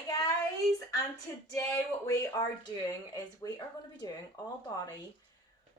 Hi guys, and today what we are doing is we are going to be doing all body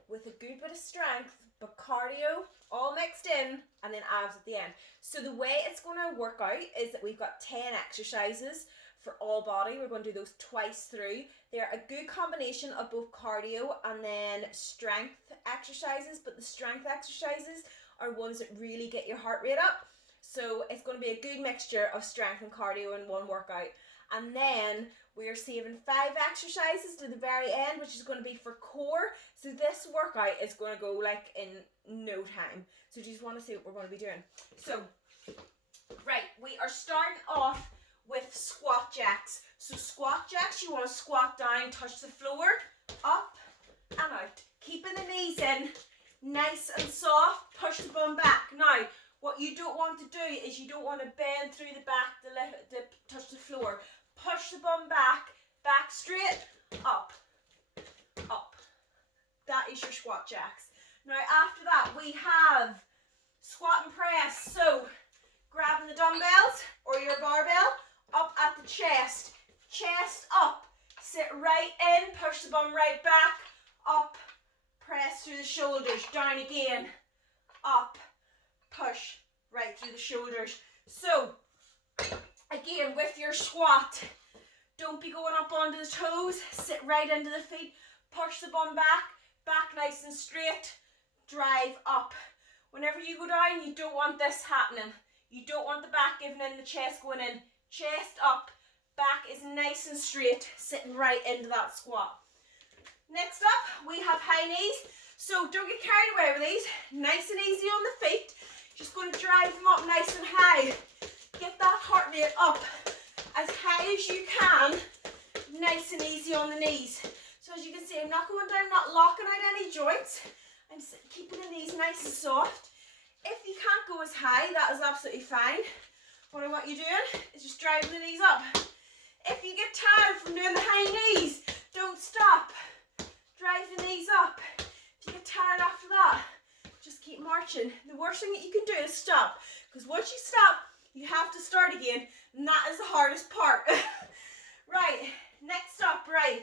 with a good bit of strength but cardio all mixed in and then abs at the end. So the way it's going to work out is that we've got 10 exercises for all body. We're going to do those twice through. They're a good combination of both cardio and then strength exercises, but the strength exercises are ones that really get your heart rate up. So it's going to be a good mixture of strength and cardio in one workout. And then we're saving 5 exercises to the very end, which is going to be for core. So this workout is going to go like in no time. So you just want to see what we're going to be doing. So, right, we are starting off with squat jacks. So squat jacks, you want to squat down, touch the floor, up and out. Keeping the knees in, nice and soft, push the bum back. Now, what you don't want to do is you don't want to bend through the back to touch the floor. Push the bum back, back straight, up, up. That is your squat jacks. Now after that we have squat and press. So grabbing the dumbbells or your barbell up at the chest. Chest up, sit right in, push the bum right back, up, press through the shoulders, down again, up, push right through the shoulders. So again, with your squat, don't be going up onto the toes, sit right into the feet, push the bum back, back nice and straight, drive up. Whenever you go down, you don't want this happening. You don't want the back giving in, the chest going in. Chest up, back is nice and straight, sitting right into that squat. Next up, we have high knees. So don't get carried away with these. Nice and easy on the feet. Just going to drive them up nice and high. Get that heart rate up as high as you can, nice and easy on the knees. So as you can see, I'm not going down, not locking out any joints. I'm keeping the knees nice and soft. If you can't go as high, that is absolutely fine. What I want you doing is just driving the knees up. If you get tired from doing the high knees, don't stop. Drive the knees up. If you get tired after that, just keep marching. The worst thing that you can do is stop, because once you stop, you have to start again, and that is the hardest part. Right, next up, right,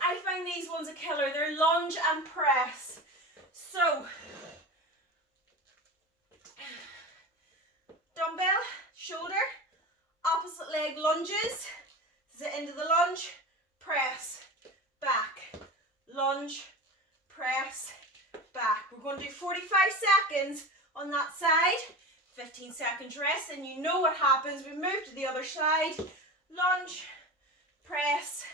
I find these ones a killer. They're lunge and press. So, dumbbell, shoulder, opposite leg lunges, sit into the lunge, press, back, lunge, press, back. We're going to do 45 seconds on that side, 15 seconds rest, and you know what happens. We move to the other side, lunge, press.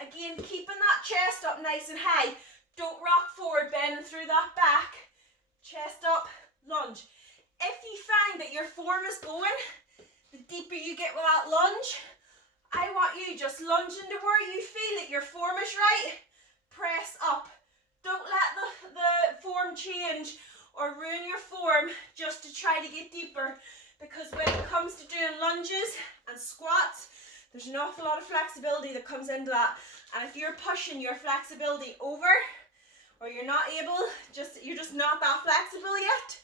Again, keeping that chest up nice and high. Don't rock forward, bending through that back. Chest up, lunge. If you find that your form is going, the deeper you get with that lunge, I want you just lunging to where you feel that your form is right. Press up. Don't let the form change or ruin your form just to try to get deeper, because when it comes to doing lunges and squats, there's an awful lot of flexibility that comes into that. And if you're pushing your flexibility over, or you're not able, you're just not that flexible yet,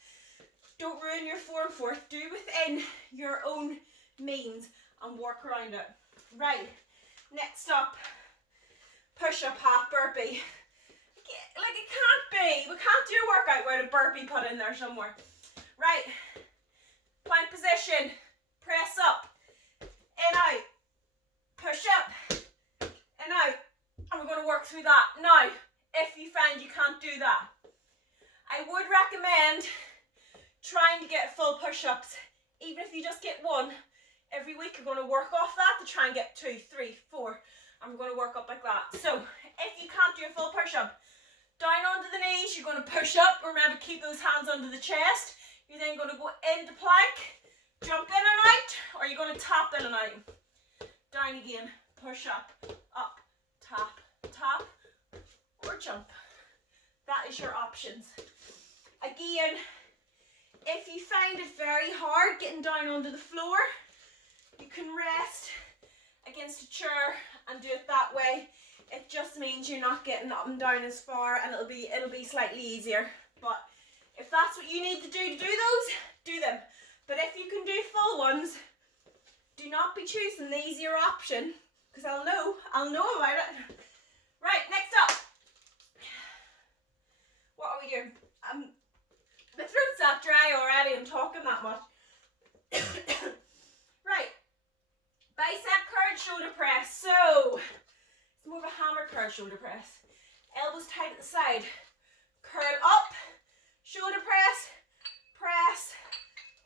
don't ruin your form for it. Do within your own means and work around it. Right, next up, push-up half burpee. Like, it can't be. We can't do a workout without a burpee put in there somewhere. Right, plank position, press up, in, out, push up, in, out, and we're going to work through that. Now, if you find you can't do that, I would recommend trying to get full push-ups. Even if you just get one, every week you're going to work off that to try and get 2, 3, 4, and we're going to work up like that. So, if you can't do a full push-up, down onto the knees, you're going to push up. Remember, keep those hands under the chest. You're then going to go into plank, jump in and out, or you're going to tap in and out. Down again, push up, tap, tap, or jump. That is your options. Again, if you find it very hard getting down onto the floor, you can rest against a chair and do it that way. It just means you're not getting up and down as far, and it'll be slightly easier. But if that's what you need to do those, do them. But if you can do full ones, do not be choosing the easier option. because I'll know about it. Right, next up. What are we doing? My throat's that dry already, I'm talking that much. Right, bicep curl shoulder press. So it's more of a hammer curl shoulder press. Elbows tight at the side. Curl up, shoulder press, press,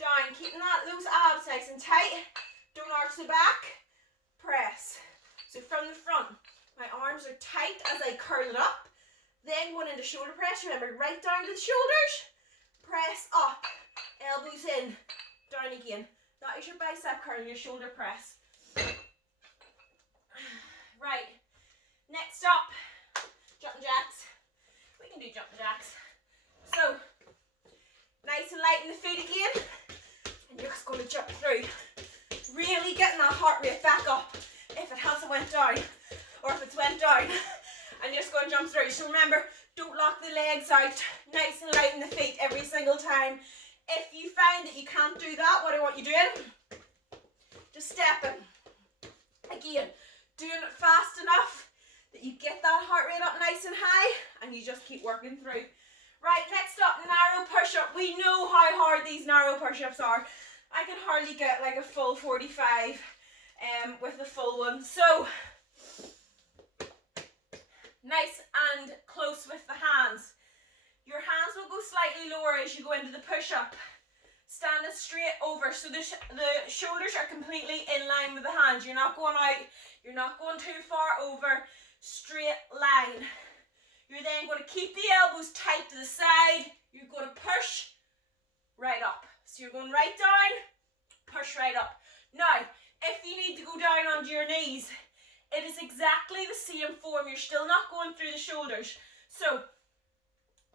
down. Keeping those abs nice and tight. Don't arch the back. Press. So from the front, my arms are tight as I curl it up. Then going into shoulder press. Remember, right down to the shoulders. Press up. Elbows in. Down again. That is your bicep curl and your shoulder press. Right. Next up, jumping jacks. We can do jumping jacks. So, nice and light in the feet again. And you're just going to jump through. Really getting that heart rate back up if it hasn't went down. Or if it's went down. And you're just going to jump through. So remember, don't lock the legs out. Nice and light in the feet every single time. If you find that you can't do that, what I want you doing, just stepping. Again, doing it fast enough that you get that heart rate up nice and high, and you just keep working through. Right, next up, narrow push-up. We know how hard these narrow push-ups are. I can hardly get like a full 45 with the full one. So, nice and close with the hands. Your hands will go slightly lower as you go into the push-up. Standing straight over, so the shoulders are completely in line with the hands. You're not going out, you're not going too far over, straight line. You're then going to keep the elbows tight to the side. You're going to push right up. So you're going right down, push right up. Now, if you need to go down onto your knees, it is exactly the same form. You're still not going through the shoulders. So,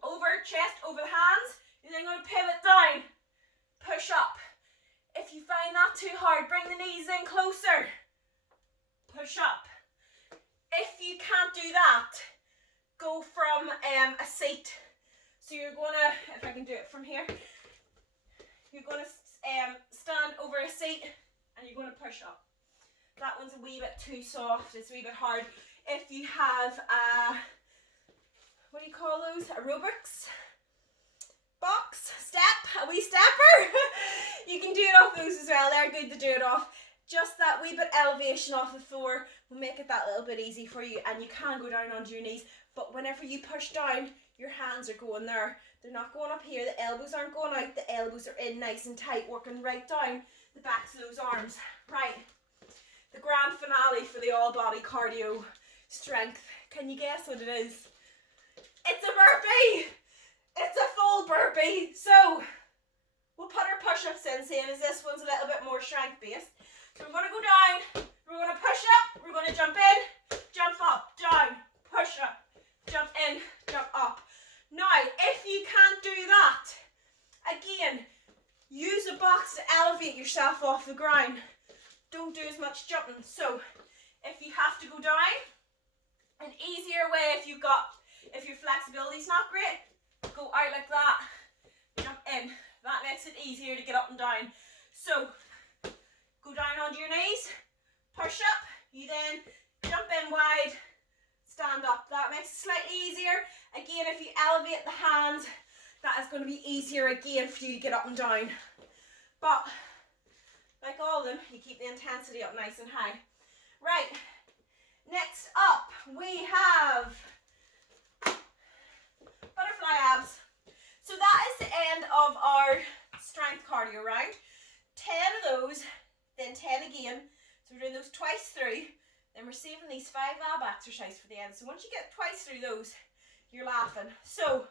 over chest, over the hands, you're then going to pivot down, push up. If you find that too hard, bring the knees in closer, push up. If you can't do that, go from a seat. So you're going to, if I can do it from here, you're going to stand over a seat and you're going to push up. That one's a wee bit too soft, it's a wee bit hard. If you have what do you call those? Aerobics box, a wee stepper. You can do it off those as well. They're good to do it off. Just that wee bit elevation off the floor will make it that little bit easy for you, and you can go down onto your knees. But whenever you push down, your hands are going there. They're not going up here. The elbows aren't going out. The elbows are in nice and tight, working right down the backs of those arms. Right. The grand finale for the all-body cardio strength. Can you guess what it is? It's a burpee! It's a full burpee. So, we'll put our push-ups in, seeing as this one's a little bit more strength-based. So we're going to go down, we're going to push up, we're going to jump in, jump up, down, push up, jump in, jump up. Now, if you can't do that, again, use a box to elevate yourself off the ground. Don't do as much jumping. So, if you have to go down, an easier way if your flexibility's not great, go out like that, jump in. That makes it easier to get up and down. So, go down onto your knees, push up, you then jump in wide, stand up. That makes it slightly easier. Again, if you elevate the hands, that is going to be easier again for you to get up and down. But, like all of them, you keep the intensity up nice and high. Right, next up we have butterfly abs. So that is the end of our strength cardio round. 10 of those, then 10 again. So we're doing those twice through. Then we're saving these 5 ab exercises for the end. So once you get twice through those, you're laughing. So,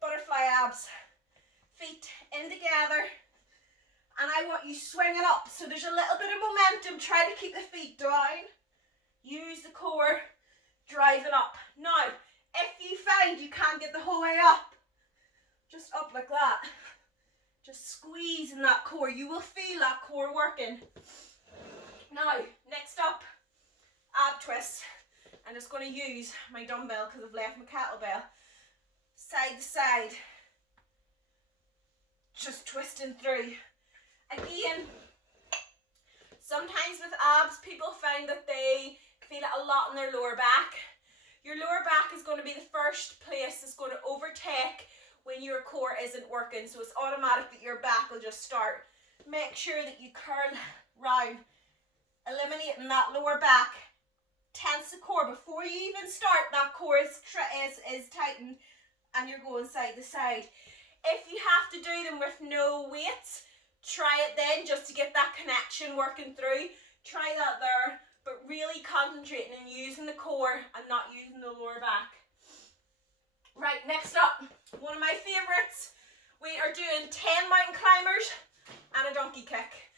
butterfly abs. Feet in together. And I want you swinging up. So there's a little bit of momentum. Try to keep the feet down. Use the core. Driving up. Now, if you find you can't get the whole way up, just up like that. Just squeeze in that core. You will feel that core working. Now, next up, ab twists. I'm just going to use my dumbbell because I've left my kettlebell. Side to side. Just twisting through. Again, sometimes with abs, people find that they a lot in their lower back. Your lower back is going to be the first place that's going to overtake when your core isn't working. So it's automatic that your back will just start. Make sure that you curl round, eliminating that lower back. Tense the core. Before you even start, that core is tightened and you're going side to side. If you have to do them with no weights, try it then just to get that connection working through. Try that there, but really concentrating on using the core and not using the lower back. Right, next up, one of my favorites. We are doing 10 mountain climbers and a donkey kick.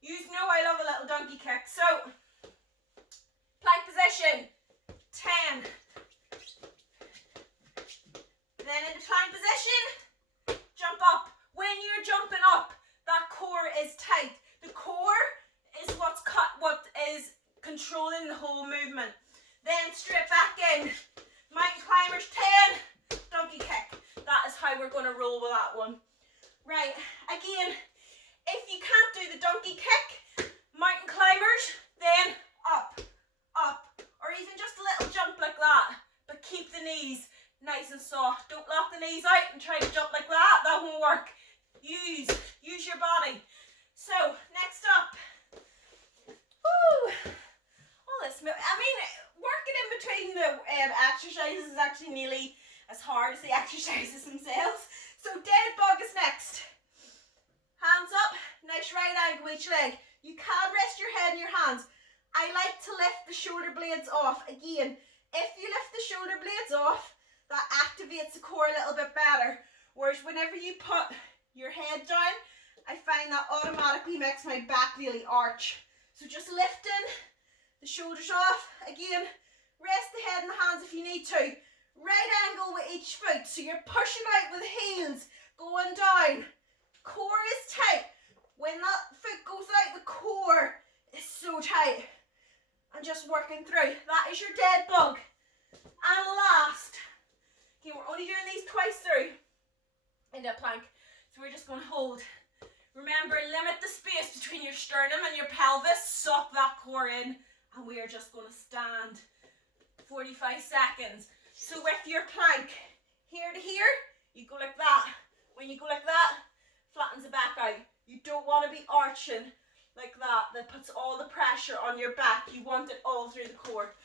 You know I love a little donkey kick. So, plank position, 10. Then into plank position, jump up. When you're jumping up, that core is tight. The core is what is controlling the whole movement. Then straight back in. Mountain climbers, 10. Donkey kick. That is how we're going to roll with that one. Right, again, if you can't do the donkey kick, mountain climbers, then up, or even just a little jump like that, but keep the knees nice and soft. Don't lock the knees out and try to jump like that. That won't work. Use your body. So next up, all this. I mean, working in between the exercises is actually nearly as hard as the exercises themselves. So dead bug is next. Hands up, nice right angle each leg. You can rest your head in your hands. I like to lift the shoulder blades off. Again, if you lift the shoulder blades off, that activates the core a little bit better. Whereas whenever you put your head down, I find that automatically makes my back really arch. So just lifting the shoulders off. Again, rest the head and the hands if you need to. Right angle with each foot. So you're pushing out with the heels, going down. Core is tight. When that foot goes out, the core is so tight. And just working through. That is your dead bug. And last, okay, we're only doing these twice through in that plank. So we're just going to hold. Remember, limit the space between your sternum and your pelvis. Suck that core in. And we are just going to stand 45 seconds. So with your plank, here to here, you go like that. When you go like that, flattens the back out. You don't want to be arching like that. That puts all the pressure on your back. You want it all through the core.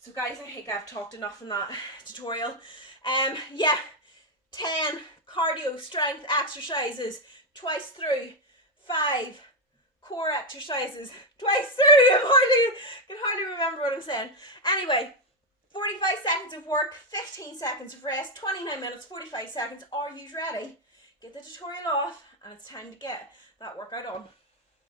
So guys, I think I've talked enough in that tutorial. Yeah, 10 cardio strength exercises twice through. 5 core exercises twice through. I can hardly remember what I'm saying. Anyway, 45 seconds of work, 15 seconds of rest, 29 minutes, 45 seconds. Are you ready? Get the tutorial off and it's time to get that workout on.